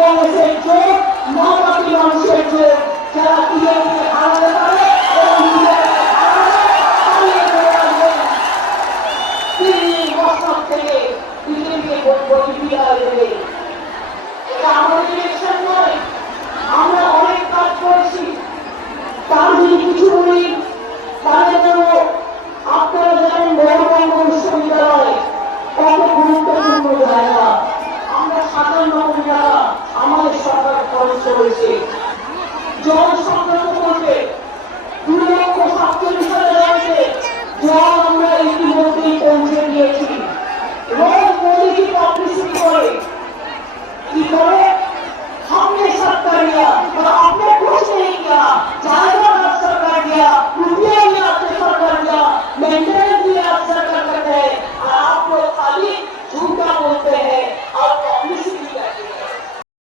কংগ্রেসের জোট, মাওবাদী মানুষের জোট, যারা বিজেপিকে হারাতে পারে এবং বিজেপিকে হারাতে পালিয়ে চলে আসবে দিল্লি মসনদ থেকে বিজেপিকে ভোট বিদায় দেবে। এটা আমাদের ইলেকশন নয়, আমরা অনেক কাজ করেছি। তার যদি কিছু বলি তাহলে যেন আপনারা জানেন বঙ্গবন্ধু বিশ্ববিদ্যালয় কত গুরুত্বপূর্ণ জায়গা। আমরা 57 টাকা আমাদের সরকার খরচ করেছে জল সংক্রান্ত করবে। 2,47,000 রয়েছে জল আমরা ইতিমধ্যেই পৌঁছে দিয়েছি। রোজ মোদীজি পাবলিসিটি করে কি করে, हमने सब कर लिया और आपने कुछ नहीं किया, जाएगा सरकार किया, रुपये आपने सरकार